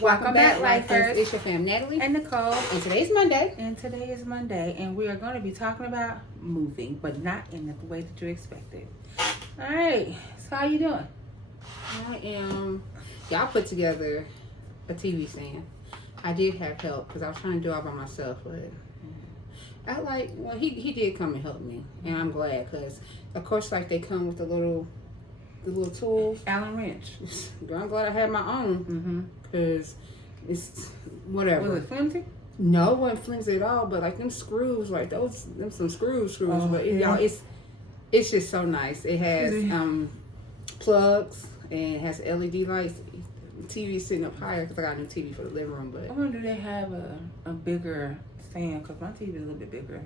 Welcome back, Lifers. It's your fam, Natalie. And Nicole. And today's Monday. And we are going to be talking about moving, but not in the way that you expected. All right. So how you doing? I am. Y'all put together a TV stand. I did have help because I was trying to do it all by myself, but he did come and help me, and I'm glad because of course like they come with the little tools. Allen wrench. I'm glad I had my own because it's whatever. Was it flimsy? No, it wasn't flimsy at all. But like them screws, like them some screws. Oh, but yeah. y'all, it's just so nice. It has plugs and it has LED lights. TV sitting up higher because I got a new TV for the living room. But I wonder do they have a bigger stand because my TV is a little bit bigger.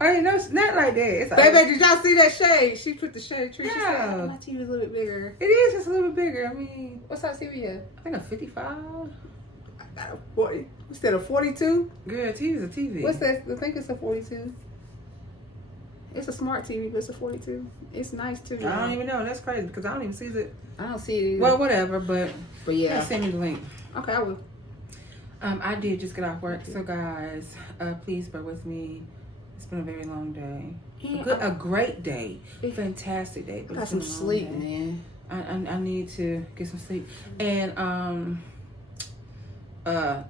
I mean, no, it's not like that. It's baby, did y'all see that shade? She put the shade tree. Yeah. She said, my TV is a little bit bigger. It is just a little bit bigger. I mean, what size TV you have? I think a 55. I got a 40. What's that, a 42? Girl, TV is a TV. What's that? I think it's a 42. It's a smart TV, but it's a 42. It's nice too. I don't even know. That's crazy because I don't even see it. I don't see it either. Well, whatever, but yeah. Send me the link. Okay, I will. I did just get off work, so guys, please bear with me. It's been a very long day. Yeah. A great day. Fantastic day. But got some sleep, man. I need to get some sleep. And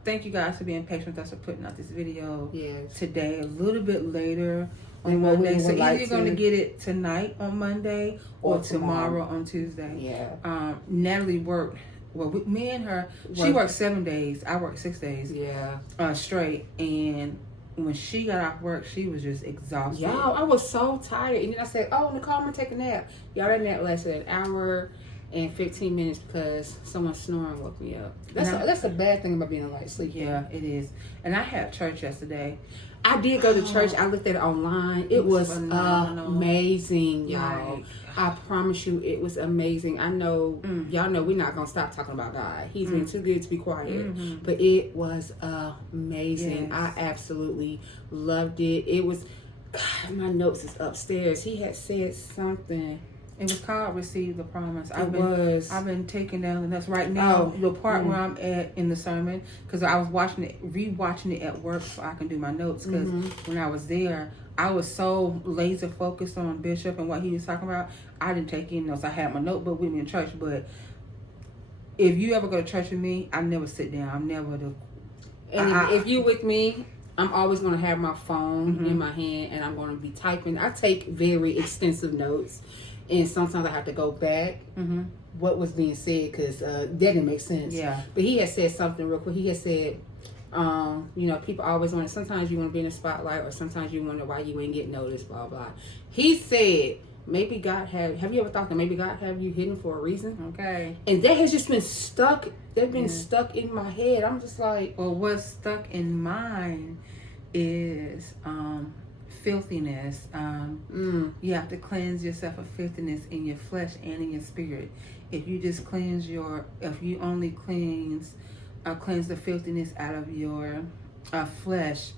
thank you guys for being patient with us for putting out this video today a little bit later on Monday. So either you're going to get it tonight on Monday or tomorrow on Tuesday. Yeah. Natalie worked. Well, me and her, she worked 7 days. I worked 6 days. Yeah. Straight. And when she got off work, she was just exhausted. Y'all, I was so tired. And then I said, oh, Nicole, I'm going to take a nap. Y'all, that nap lasted an hour and 15 minutes because someone snoring woke me up. That's a bad thing about being a light sleeper. Yeah, it is. And I had church yesterday. I did go to church. I looked at it online. It was amazing, y'all. Right. I promise you, it was amazing. I know, y'all know we're not going to stop talking about God. He's been too good to be quiet. But it was amazing. Yes. I absolutely loved it. It was, God, my notes is upstairs. He had said something. It was called Receive the Promise. I've been taking down the notes right now. The part where I'm at in the sermon, because I was rewatching it at work so I can do my notes. Because when I was there, I was so laser focused on Bishop and what he was talking about. I didn't take any notes. I had my notebook with me in church, but if you ever go to church with me, I never sit down. I'm never the. And if you with me, I'm always going to have my phone in my hand and I'm going to be typing. I take very extensive notes. And sometimes I have to go back what was being said because that didn't make sense. Yeah. But he had said something real quick. He had said, people always want to, sometimes you want to be in the spotlight or sometimes you wonder why you ain't get noticed, blah, blah. He said, maybe God have you ever thought that maybe God have you hidden for a reason? Okay. And that has just been stuck. They've been stuck in my head. I'm just like. Well, what's stuck in mine is filthiness. You have to cleanse yourself of filthiness in your flesh and in your spirit. If you just if you only cleanse the filthiness out of your flesh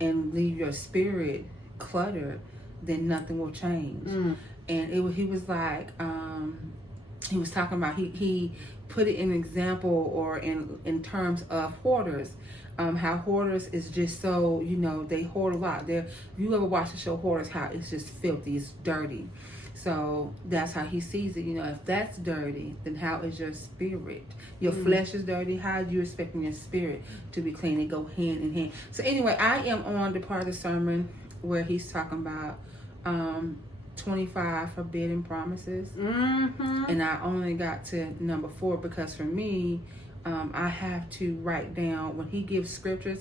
and leave your spirit cluttered, then nothing will change. And he was like, he was talking about, he put it in example or in terms of hoarders. How Hoarders is just so, they hoard a lot. If you ever watch the show Hoarders, how it's just filthy, it's dirty. So that's how he sees it. If that's dirty, then how is your spirit? Your flesh is dirty. How are you expecting your spirit to be clean? They go hand in hand. So anyway, I am on the part of the sermon where he's talking about 25 forbidden promises. And I only got to number 4 because for me, I have to write down, when he gives scriptures,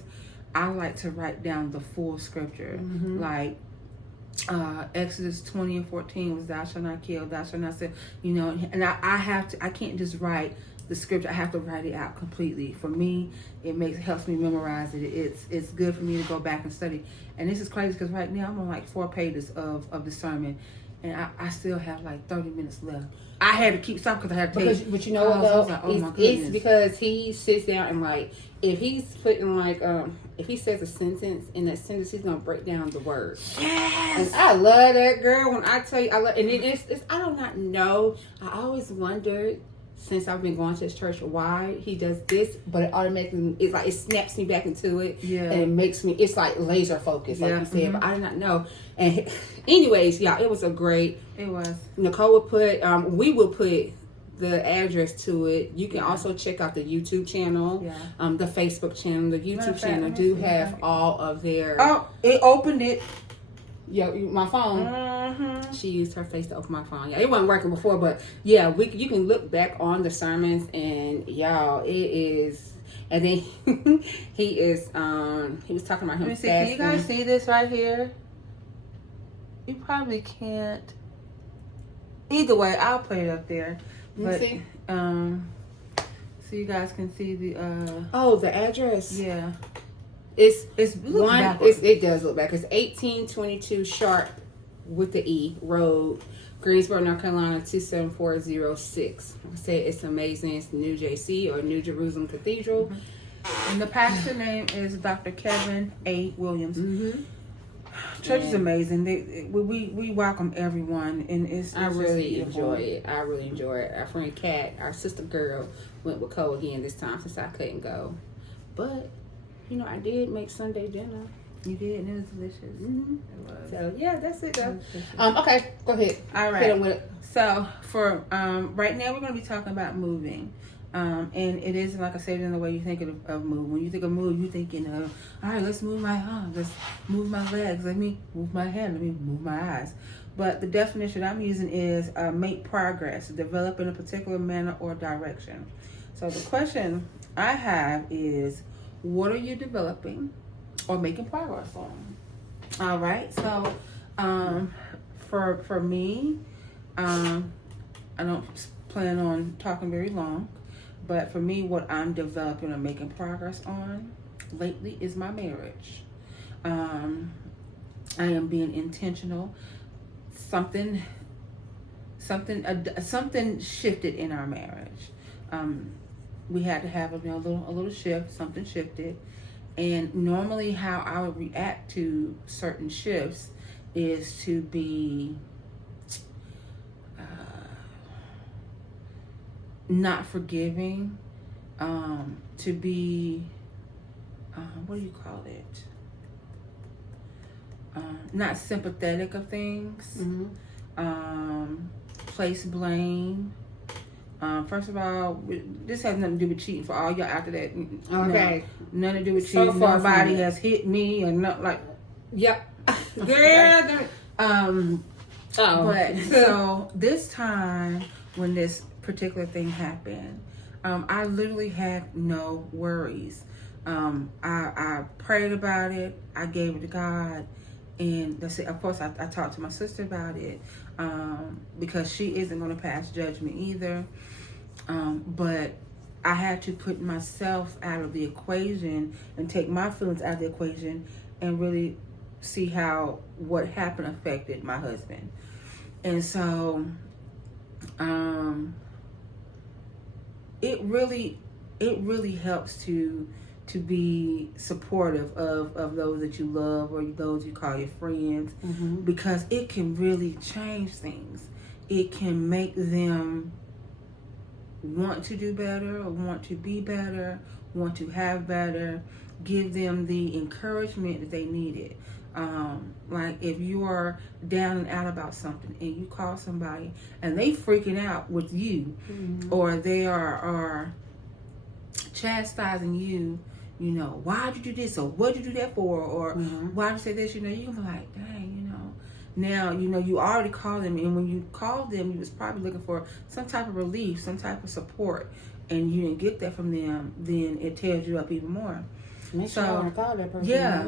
I like to write down the full scripture. Like Exodus 20 and 14 was thou shalt not kill, thou shalt not steal, and I can't just write the scripture. I have to write it out completely. For me, it helps me memorize it. It's good for me to go back and study. And this is crazy because right now I'm on like 4 pages of the sermon. And I still have like 30 minutes left. I had to keep stopping because I had to take. But you know what though? Like, it's because he sits down and like, if he's putting like, if he says a sentence, in that sentence he's gonna break down the word. Yes. And I love that, girl. When I tell you, I love, and it's I do not know. I always wondered since I've been going to his church, why he does this, but it automatically, it's like it snaps me back into it. Yeah. And it makes me, it's like laser focused, like Yeah. you said, but I did not know. And anyways, y'all, it was a great, It was. Nicole would put, we will put the address to it. You can also check out the YouTube channel, the Facebook channel. The YouTube channel do have all of their. Oh, it opened it. Yeah, my phone. Mm-hmm. She used her face to open my phone. Yeah, it wasn't working before, but yeah, you can look back on the sermons, and y'all, it is. And then he is. He was talking about him fasting. Can you guys see this right here? You probably can't. Either way, I'll put it up there. But, see? So you guys can see the. The address. Yeah. It does look back. It's 1822 Sharp with the E Road, Greensboro, North Carolina 27406. I say it's amazing. It's New JC or New Jerusalem Cathedral. Mm-hmm. And the pastor name is Dr. Kevin A. Williams. Mm-hmm. Church is amazing. We welcome everyone, and I really enjoy it. Our friend Kat, our sister girl, went with Cole again this time since I couldn't go. But I did make Sunday dinner. You did, and it was delicious. Mm-hmm. It was. So yeah, that's it though. Okay, go ahead. All right. Hit 'em with it. So for right now, we're going to be talking about moving. And it isn't like I said in the way you think of move. When you think of move, you're thinking of, all right, let's move my arms, let's move my legs, let me move my hand, let me move my eyes. But the definition I'm using is make progress, develop in a particular manner or direction. So the question I have is, what are you developing or making progress on? All right. So for me, I don't plan on talking very long. But for me, what I'm developing or making progress on lately is my marriage. I am being intentional. Something shifted in our marriage. We had to have a little shift. Something shifted, and normally how I would react to certain shifts is to be not forgiving, to be, what do you call it? Not sympathetic of things, place blame. First of all, this has nothing to do with cheating for all y'all after that. Okay. No, nothing to do with cheating. So nobody has hit me or not like. Yep. Girl. But so this time when this particular thing happened, I literally had no worries. I prayed about it. I gave it to God, and that's it. Of course, I talked to my sister about it, because she isn't going to pass judgment either. But I had to put myself out of the equation and take my feelings out of the equation and really see how what happened affected my husband. And so it really helps to be supportive of those that you love or those you call your friends, because it can really change things. It can make them want to do better or want to be better, want to have better, give them the encouragement that they needed. Like if you are down and out about something and you call somebody and they freaking out with you, or they are chastising you, why'd you do this, or what'd you do that for, or why'd you say this, you can be like, dang, now, you already called them, and when you called them, you was probably looking for some type of relief, some type of support, and you didn't get that from them, then it tears you up even more. Make sure I want to call that person. Yeah.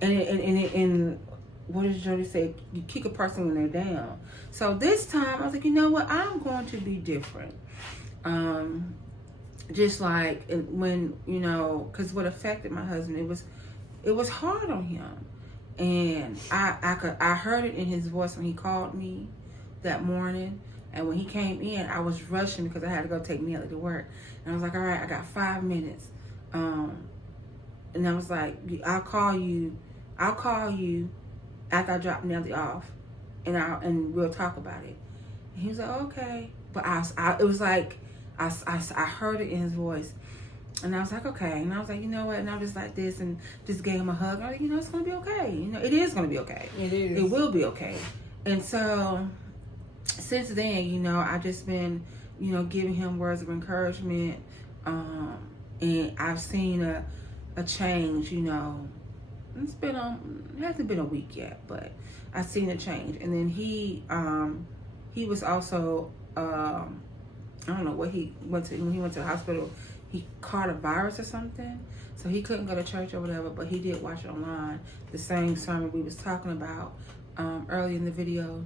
And what does Jody say? You kick a person when they're down. So this time I was like, you know what? I'm going to be different. Just like when, because what affected my husband, it was hard on him. And I heard it in his voice when he called me that morning. And when he came in, I was rushing because I had to go take Nelly to work. And I was like, all right, I got 5 minutes. And I was like, I'll call you after I drop Nelly off, and we'll talk about it. And he was like, okay. But it was like I heard it in his voice. And I was like, okay. And I was like, you know what? And I was just like this and just gave him a hug. I was like, it's going to be okay. It is going to be okay. It is. It will be okay. And so since then, I've just been, giving him words of encouragement. And I've seen a change, it hasn't been a week yet, but I've seen a change. And then he was also, I don't know what he went to, when he went to the hospital, he caught a virus or something, so he couldn't go to church or whatever, but he did watch it online, the same sermon we was talking about early in the video.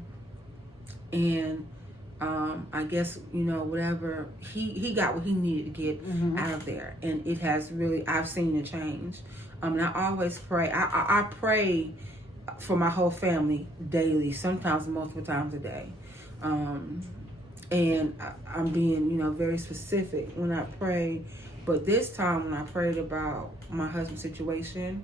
And I guess, whatever, he got what he needed to get out of there. And it has really, I've seen a change. And I always pray. I pray for my whole family daily, sometimes multiple times a day. And I'm being, very specific when I pray. But this time when I prayed about my husband's situation,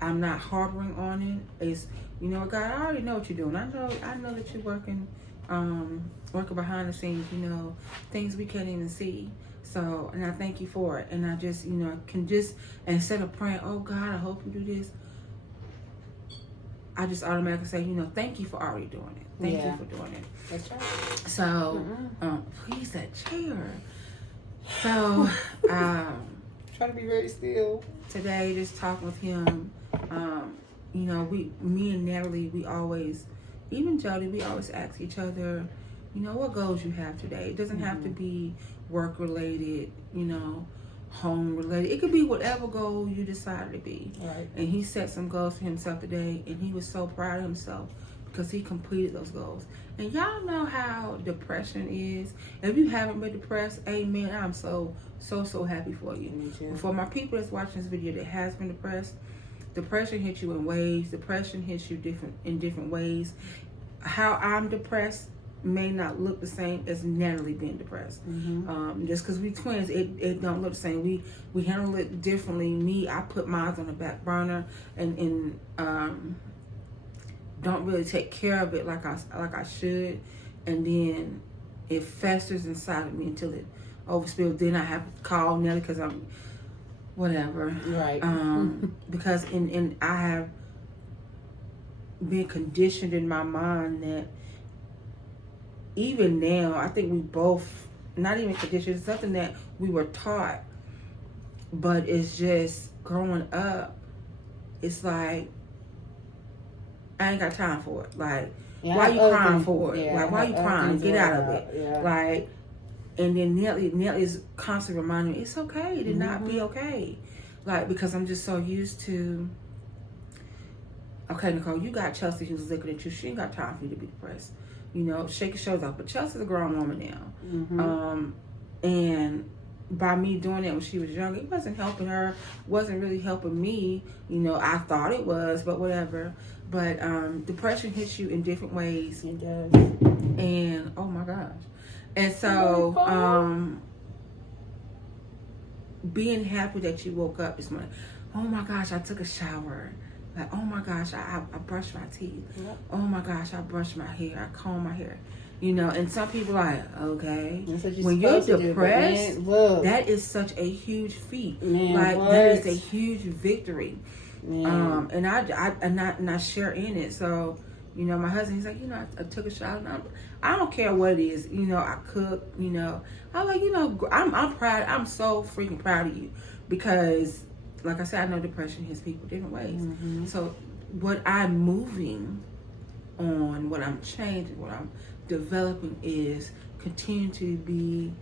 I'm not harboring on it. It's, God, I already know what you're doing. I know that you're working behind the scenes, things we can't even see. So, and I thank you for it. And I just, can just, instead of praying, oh God, I hope you do this, I just automatically say, thank you for already doing it. Thank you for doing it. That's right. So, please, that chair. So, try to be very still. Today, just talking with him, me and Natalie, we always, even Jody, we always ask each other, what goals you have today. It doesn't have to be work related, home related. It could be whatever goal you decide to be. Right. And he set some goals for himself today, and he was so proud of himself because he completed those goals. And y'all know how depression is. If you haven't been depressed, amen, I'm so happy for you. Me too. For my people that's watching this video that has been depressed, depression hits you in waves. Depression hits you in different ways. How I'm depressed may not look the same as Natalie being depressed. Just because we twins, it don't look the same. We handle it differently. Me, I put mine on the back burner and don't really take care of it like I should, and then it festers inside of me until it overspills. Then I have to call Nelly because I'm whatever. Right. Because in I have been conditioned in my mind that even now, I think we both, not even conditioned, it's something that we were taught, but it's just growing up, it's like, I ain't got time for it. Like, why you crying for it? Like, why you crying? Get out of it. Yeah. Like, and then Nelly is constantly reminding me, it's okay to not be okay. Like, because I'm just so used to, okay, Nicole, you got Chelsea who's looking at you. She ain't got time for you to be depressed. Shake your shoulders off. But Chelsea's a grown woman now. And by me doing that when she was younger, it wasn't helping her, wasn't really helping me. I thought it was, but whatever. But depression hits you in different ways. It does. And, oh my gosh. And so, being happy that you woke up this morning. Oh my gosh, I took a shower. Like, oh my gosh, I brushed my teeth. Yep. Oh my gosh, I brushed my hair. I combed my hair. And some people are like, okay. When you're depressed, that is such a huge feat. Man, that is a huge victory. And I share in it. So, my husband, he's like, I took a shower. And I don't care what it is. I cook, I'm like, I'm proud. I'm so freaking proud of you because, like I said, I know depression hits people different ways. So what I'm moving on, what I'm changing, what I'm developing is continue to be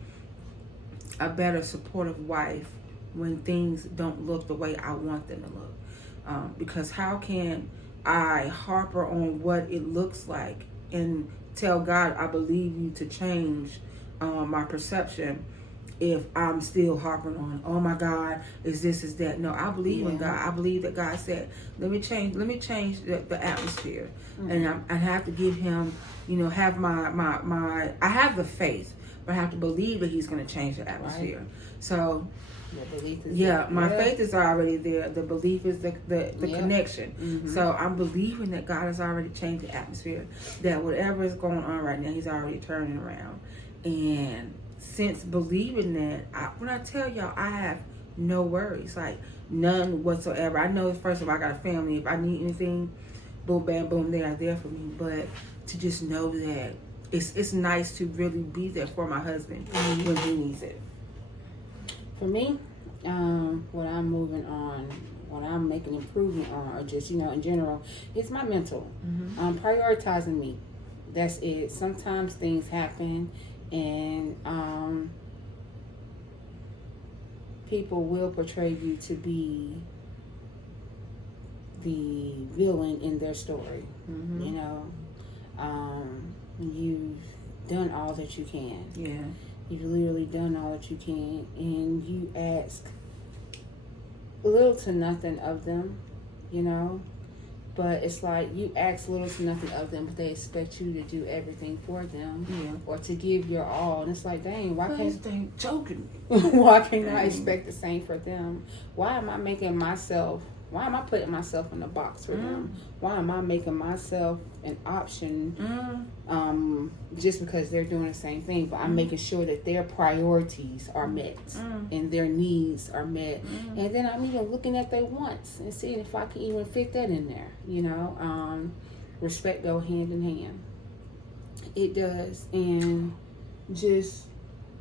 a better supportive wife when things don't look the way I want them to look. Because how can I harper on what it looks like and tell God I believe you to change my perception if I'm still harping on, oh my God, is this, is that? No, I believe in God. I believe that God said, let me change the atmosphere. And I have to give him, have my I have the faith, but I have to believe that he's going to change the atmosphere. Right. So, my faith is already there. The belief is the connection. So I'm believing that God has already changed the atmosphere, that whatever is going on right now, he's already turning around. And since believing that, when I tell y'all, I have no worries, like none whatsoever. I know, first of all, I got a family. If I need anything, boom, bam, boom, they are there for me. But to just know that it's nice to really be there for my husband when he needs it. For me, what I'm moving on, what I'm making improvement on, or just, in general, is my mental. Prioritizing me. That's it. Sometimes things happen, and people will portray you to be the villain in their story. You've done all that you can. Yeah. You've literally done all that you can, and you ask little to nothing of them, But it's like you ask little to nothing of them, but they expect you to do everything for them, or to give your all. And it's like, dang, why can't they joking? Why can't I expect the same for them? Why am I putting myself in a box for them? Why am I making myself an option just because they're doing the same thing? But I'm making sure that their priorities are met and their needs are met. And then I'm even looking at their wants and seeing if I can even fit that in there. Respect go hand in hand. It does. And just...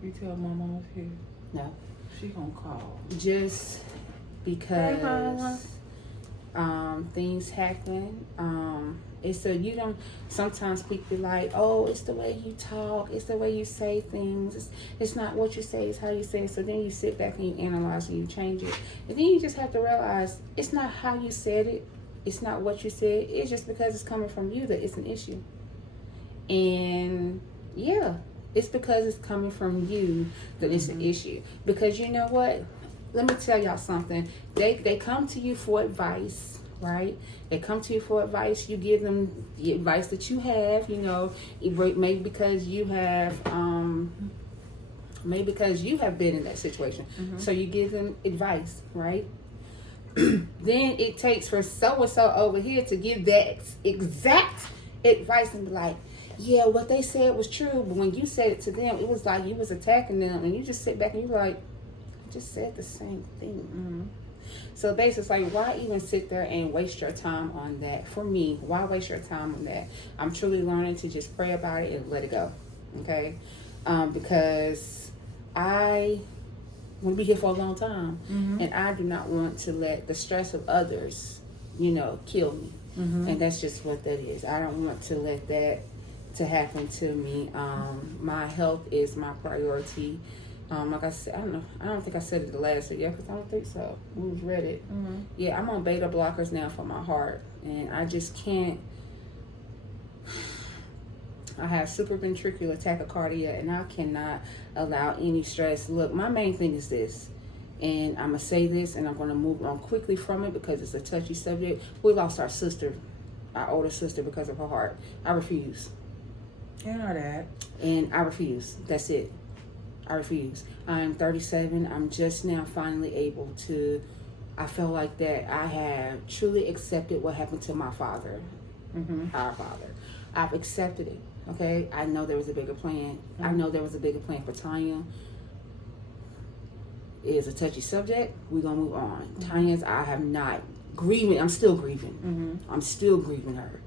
You tell Mama was here. No. She gonna call. Just because... Hey, things happen. It's so you don't. Sometimes people be like, "Oh, it's the way you talk. It's the way you say things. It's not what you say. It's how you say it." So then you sit back and you analyze and you change it, and then you just have to realize it's not how you said it. It's not what you said. It's just because it's coming from you that it's an issue. And yeah, it's because it's coming from you that it's an issue. Because you know what? Let me tell y'all something. They come to you for advice, right? They come to you for advice. You give them the advice that you have, maybe because you have been in that situation. So you give them advice, right? Then it takes for so-and-so over here to give that exact advice and be like, yeah, what they said was true, but when you said it to them, it was like you was attacking them, and you just sit back and you're like, just said the same thing. So basically, it's like, why even sit there and waste your time on that? For me, why waste your time on that? I'm truly learning to just pray about it and let it go, okay? Because I want to be here for a long time, and I do not want to let the stress of others, kill me. And that's just what that is. I don't want to let that to happen to me. My health is my priority. Like I said, I don't think I said it the last week, because I don't think so. We've read it. Yeah, I'm on beta blockers now for my heart, and I just can't. I have supraventricular tachycardia, and I cannot allow any stress. Look, my main thing is this, and I'm going to say this, and I'm going to move on quickly from it because it's a touchy subject. We lost our sister, our older sister, because of her heart. I refuse. You know that. And I refuse. That's it. I refuse. I'm 37. I'm just now finally able to, I feel like that I have truly accepted what happened to my father, our father. I've accepted it, okay? I know there was a bigger plan. I know there was a bigger plan for Tanya. It is a touchy subject. We're going to move on. Tanya's, I have not grieving. I'm still grieving. I'm still grieving her.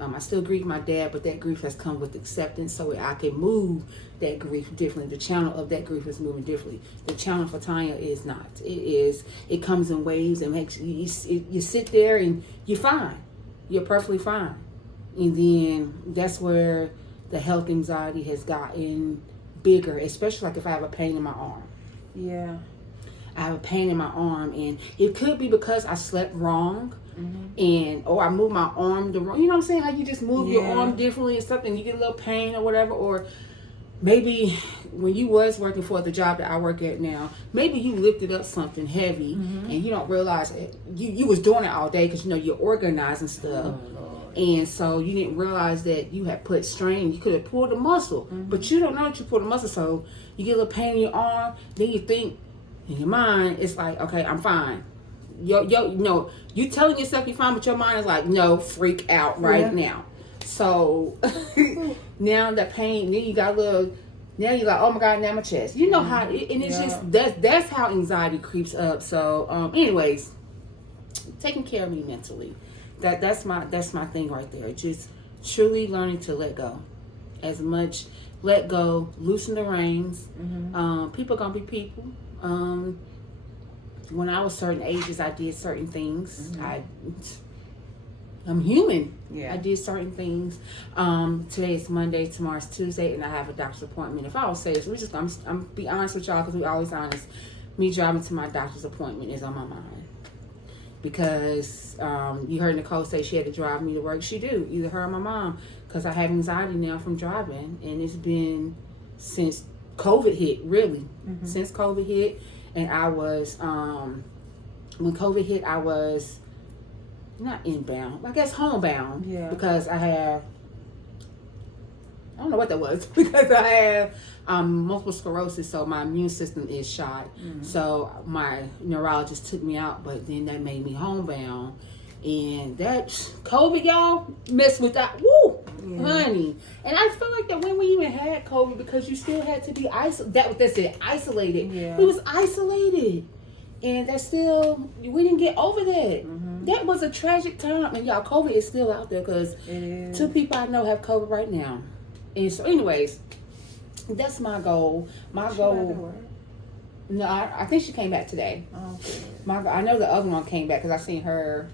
I still grieve my dad, but that grief has come with acceptance, so I can move that grief differently. The channel of that grief is moving differently. The channel for Tanya is not. It comes in waves and makes you sit there and you're fine. You're perfectly fine. And then that's where the health anxiety has gotten bigger, especially like if I have a pain in my arm. Yeah. I have a pain in my arm, and it could be because I slept wrong. And I move my arm the wrong, you know what I'm saying? How you just move your arm differently or something, you get a little pain or whatever. Or maybe when you was working for the job that I work at now, maybe you lifted up something heavy and you don't realize it. You was doing it all day because you're organizing stuff. And so you didn't realize that you had put strain. You could have pulled a muscle, but you don't know that you pulled a muscle. So you get a little pain in your arm. Then you think in your mind, it's like, okay, I'm fine. No, you telling yourself you're fine, but your mind is like, no, freak out right now. So now that pain, then you got a little Now you're like, oh my God, now my chest. You know how, and it's just, that's how anxiety creeps up. So, anyways, taking care of me mentally. That's my thing right there. Just truly learning to let go. As much let go, loosen the reins. People gonna be people. When I was certain ages, I did certain things. I'm human. Yeah. I did certain things. Today is Monday, tomorrow's Tuesday, and I have a doctor's appointment. If I don't say this, I'm be honest with y'all, because we're always honest. Me driving to my doctor's appointment is on my mind. Because you heard Nicole say she had to drive me to work. She do, either her or my mom, because I have anxiety now from driving, and it's been since COVID hit, really. Since COVID hit, and I was when COVID hit, I was not inbound, I guess homebound. Yeah. Because I don't know what that was, because I have multiple sclerosis, so my immune system is shot. So my neurologist took me out, but then that made me homebound. And that COVID, y'all, messed with that. Woo, honey. And I feel like that when we even had COVID, because you still had to be isolated. That's it, isolated. Yeah. We was isolated. And that's still, we didn't get over that. That was a tragic time. And y'all, COVID is still out there, because 2 people I know have COVID right now. And so, anyways, that's my goal. My goal. No, I think she came back today. Oh, okay. I know the other one came back because I seen her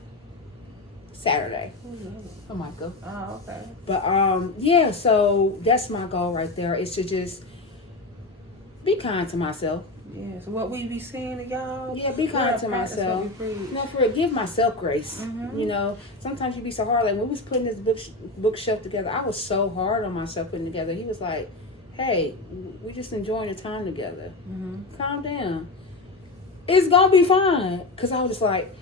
Saturday. Oh, Michael. Oh, okay. But yeah. So that's my goal right there. Is to just be kind to myself. Yeah. So what we be saying to y'all? Yeah, be kind to myself. No, for real, give myself grace. You know, sometimes you be so hard. Like when we was putting this bookshelf together, I was so hard on myself putting it together. He was like, "Hey, we just enjoying the time together. Calm down. It's gonna be fine." Because I was just like,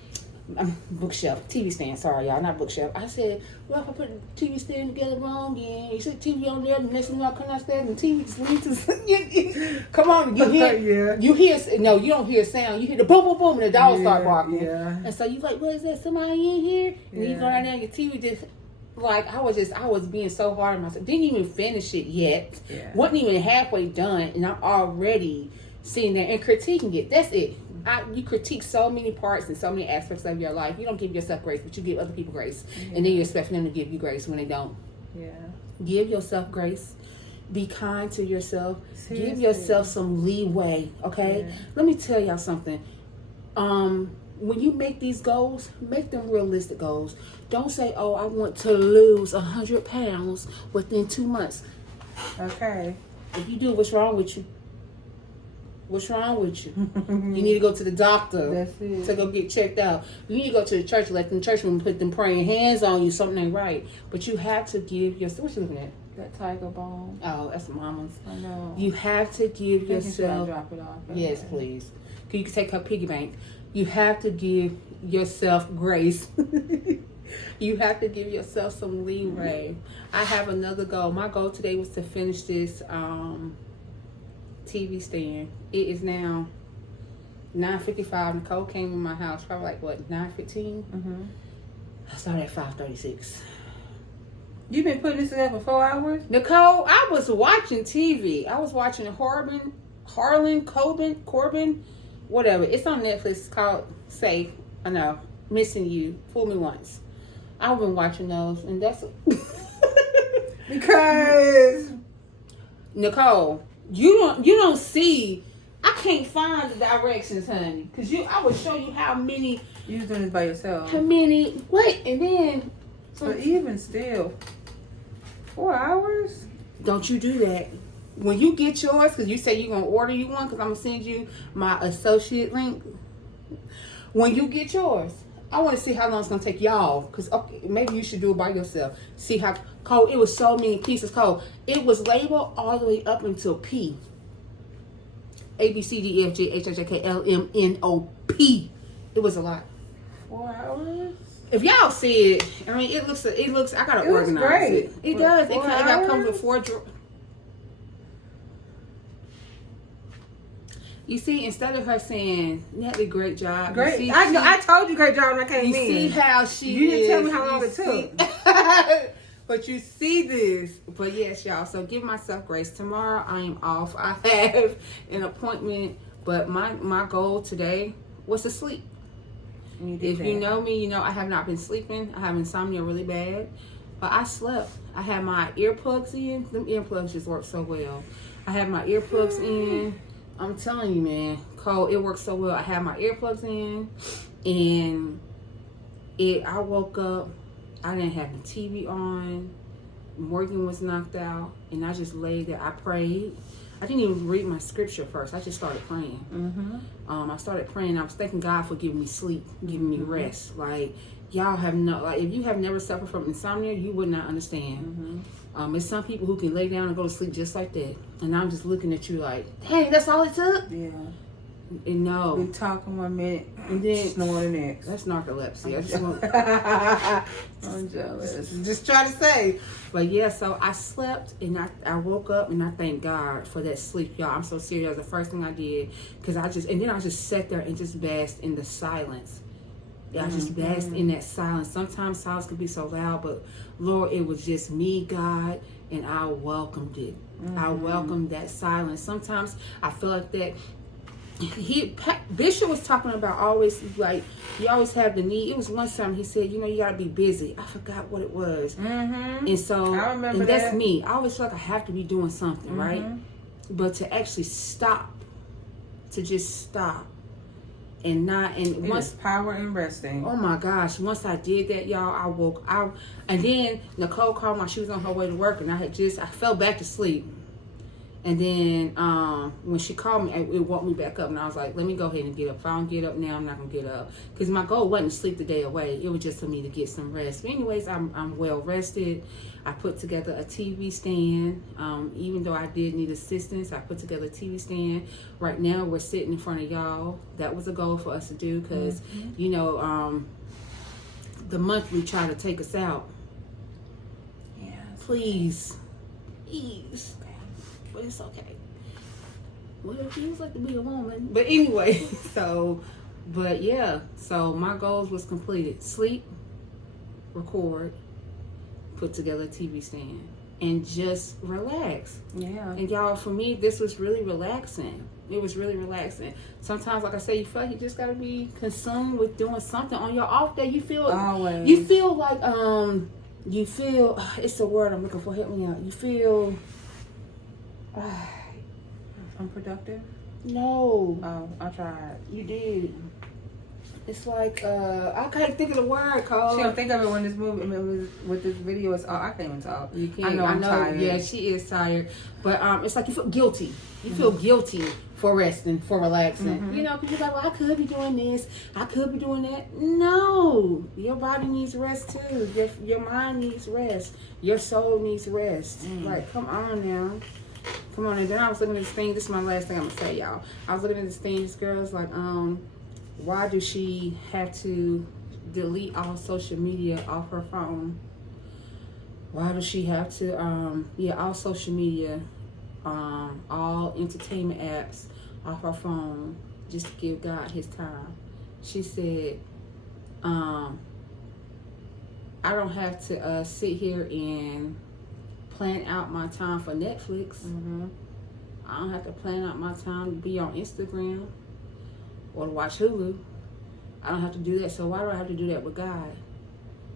bookshelf, TV stand. Sorry, y'all, not bookshelf. I said, well, if I put the TV stand together wrong, you said TV on there, the next thing y'all come downstairs and TV just leads to. Come on, you hear? You hear? No, you don't hear sound. You hear the boom, boom, boom, and the dogs start barking. Yeah. And so you like, what is that? Somebody in here? And you go down there and your TV just. Like, I was being so hard on myself. Didn't even finish it yet. Yeah. Wasn't even halfway done, and I'm already sitting there and critiquing it. That's it. You critique so many parts and so many aspects of your life. You don't give yourself grace, but you give other people grace. And then you expect them to give you grace when they don't. Yeah. Give yourself grace. Be kind to yourself. Seriously. Give yourself some leeway, okay? Yeah. Let me tell y'all something. When you make these goals, make them realistic goals. Don't say, oh, I want to lose 100 pounds within 2 months. Okay. If you do, what's wrong with you? What's wrong with you? You need to go to the doctor. That's it. To go get checked out. You need to go to the church, let them churchmen put them praying hands on you. Something ain't right. But you have to give yourself. What you looking at? That tiger bone. Oh, that's mama's. I know. You have to give Should I yourself. drop it off? Yes, please. You can take her piggy bank. You have to give yourself grace. You have to give yourself some leeway. I have another goal. My goal today was to finish this TV stand. It is now 9:55. Nicole came in my house probably like what, 9:15. I started at 5:36. You've been putting this together for 4 hours? Nicole, I was watching TV. I was watching Corbin, whatever. It's on Netflix. It's called Safe. I know. Missing You. Fool Me Once. I've been watching those, and that's Because Nicole, you don't see. I can't find the directions, honey. Cause I will show you how many. you was doing this by yourself. How many? What? And then. But even still, 4 hours? Don't you do that. When you get yours, because you say you're going to order you one, because I'm going to send you my associate link. When you get yours, I want to see how long it's going to take y'all. Because maybe you should do it by yourself. See how, Cole, it was so many pieces, Cole. It was labeled all the way up until P. A, B, C, D, E, F, G, H, I, J, K, L, M, N, O, P. It was a lot. 4 hours? If y'all see it, I mean, it looks. I gotta organize great. it. It does. It comes with 4 drawers. You see, instead of her saying, Natalie, great job. Great. See, I told you great job when I came in. You see how she You didn't is. tell me how long You it took. see- but you see this. But yes, y'all. So give myself grace. Tomorrow I am off. I have an appointment, but my goal today was to sleep. If you know me, you know I have not been sleeping. I have insomnia really bad, but I slept. I had my earplugs in. Them earplugs just work so well. I had my earplugs in. I'm telling you, man, Cole, it works so well. I had my earplugs in, and I woke up. I didn't have the TV on. Morgan was knocked out, and I just laid there. I prayed. I didn't even read my scripture first. I just started praying. I started praying. I was thanking God for giving me sleep, giving me rest. Like, y'all have if you have never suffered from insomnia, you would not understand. It's some people who can lay down and go to sleep just like that. And I'm just looking at you like, hey, that's all it took? Yeah. And no. Be talking 1 minute, and then snoring the next. That's narcolepsy. I'm jealous. Just try to say. But yeah, so I slept and I woke up and I thank God for that sleep, y'all. I'm so serious. The first thing I did, because I just sat there and just basked in the silence. I just basked in that silence. Sometimes silence can be so loud, but Lord, it was just me, God, and I welcomed it. I welcomed that silence. Sometimes I feel like that. Bishop was talking about always, like, you always have the need. It was one time he said, you gotta be busy. I forgot what it was. And so, I remember that's me. I always feel like I have to be doing something, right? But to actually stop, to just stop. And once power in resting. Oh my gosh! Once I did that, y'all, I woke out, and then Nicole called me. She was on her way to work, and I fell back to sleep. And then when she called me, it woke me back up, and I was like, "Let me go ahead and get up. If I don't get up now, I'm not gonna get up." Because my goal wasn't to sleep the day away; it was just for me to get some rest. But anyways, I'm well rested. I put together a TV stand. Even though I did need assistance, I put together a TV stand. Right now, we're sitting in front of y'all. That was a goal for us to do because, the monthly try to take us out. Yeah. Please. But it's okay. Well, it feels like to be a woman. But anyway, so my goals was completed. Sleep, record, put together a TV stand, and just relax. Yeah. And y'all, for me, this was really relaxing. It was really relaxing. Sometimes, like I say, you feel like you just gotta be consumed with doing something on your off day. You feel always. You feel like it's the word I'm looking for. Help me out. You feel unproductive? No. Oh, I tried. You did. It's like I can't think of the word, Cole. She don't think of it when this movie, with this video is. Oh, I can't even talk. You can't. I know I'm tired. Yeah, she is tired. But it's like you feel guilty. You feel guilty for resting, for relaxing. People like, well, I could be doing this. I could be doing that. No, your body needs rest too. Your mind needs rest. Your soul needs rest. Like, come on now. Come on. And then I was looking at this thing. This is my last thing I'm gonna say, y'all. I was looking at this thing. This girl's like, why does she have to delete all social media off her phone? Why does she have to, all social media, all entertainment apps off her phone just to give God his time? She said, I don't have to sit here and plan out my time for Netflix. I don't have to plan out my time to be on Instagram or to watch Hulu. I don't have to do that. So why do I have to do that with God?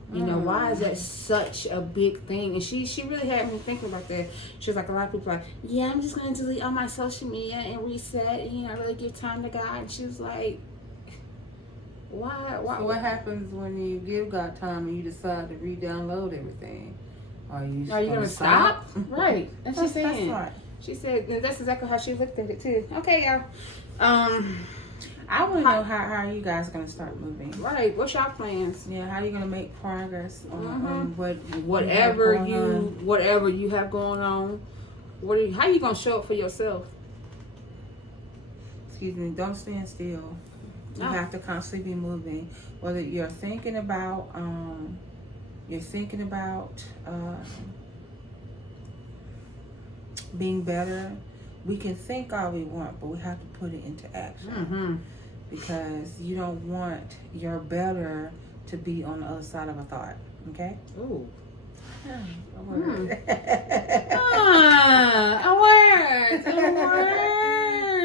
Why is that such a big thing? And she really had me thinking about that. She was like, a lot of people are like, yeah, I'm just going to delete all my social media and reset and, really give time to God. And she was like, why? So what happens when you give God time and you decide to re-download everything? Are you going to stop? Right. That's what she's saying. That's right. She said, and that's exactly how she looked at it too. Okay, y'all. I want to know how you guys are going to start moving. Right. What's your plans? Yeah, how are you going to make progress on whatever you have going on? How you going to show up for yourself? Excuse me. Don't stand still. You have to constantly be moving. Whether you're thinking about being better. We can think all we want, but we have to put it into action. Because you don't want your better to be on the other side of a thought. Okay? Ooh. A word. A word.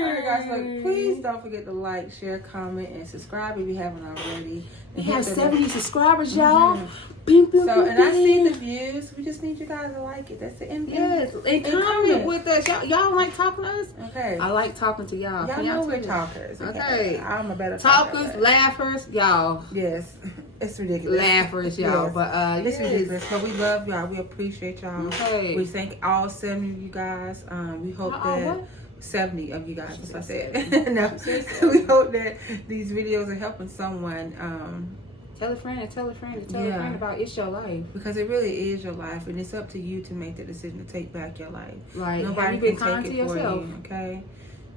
Alright, guys, so please don't forget to like, share, comment, and subscribe if you haven't already. We have 70 subscribers, y'all. So, and I see the views. We just need you guys to like it. That's the end. Yes, and comment with us. Y'all like talking to us? Okay. I like talking to y'all. Y'all know we're talkers. Okay. I'm a better talkers, talker, laughers, y'all. Yes. It's ridiculous. Laughers, y'all. Yes. But it's ridiculous. But we love y'all. We appreciate y'all. Okay. We thank all 70 of you guys. We hope that what? 70 of you guys, as I said. No. We hope that these videos are helping someone. Tell a friend and tell a friend and tell a friend about It's Your Life. Because it really is your life, and it's up to you to make the decision to take back your life. Right. Nobody Have you been can kind take to it for yourself? you. Okay.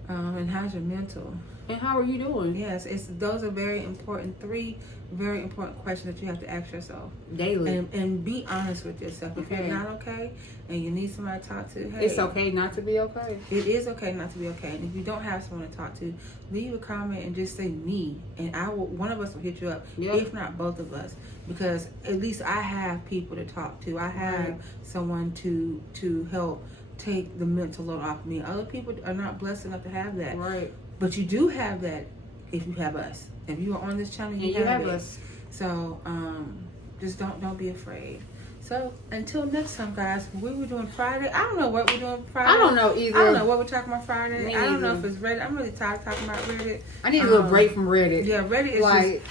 And how's your mental? And how are you doing? Yes, those are three very important questions that you have to ask yourself Daily. and be honest with yourself. If Okay. you're not okay and you need somebody to talk to, hey, It's okay not to be okay. It is okay not to be okay. And if you don't have someone to talk to, leave a comment and just say me, and one of us will hit you up. Yep. If not both of us, because at least I have people to talk to. I have someone to help take the mental load off me. Other people are not blessed enough to have that. Right. But you do have that if you have us. If you are on this channel, you have us. So just don't be afraid. So until next time, guys, we were doing Friday. I don't know what we're doing Friday. I don't know either. I don't know what we're talking about Friday. Me I don't know either. if it's Reddit. I'm really tired of talking about Reddit. I need a little break from Reddit. Yeah, Reddit is like, just...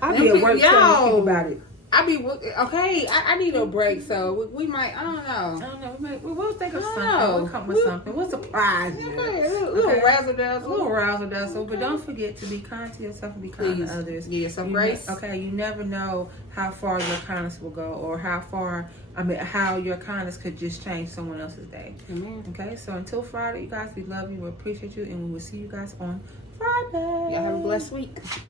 I'll be at work telling people about it. Okay, I need a break, so we might, I don't know. I don't know. We'll think of something. know. We'll come with something. We'll surprise you. Okay, a little razzle-dazzle. A little razzle-dazzle. But don't forget to be kind to yourself and be kind to others. Give yourself grace. You never know how far your kindness will go, or how your kindness could just change someone else's day. Amen. Okay, so until Friday, you guys, we love you, we appreciate you, and we will see you guys on Friday. Y'all have a blessed week.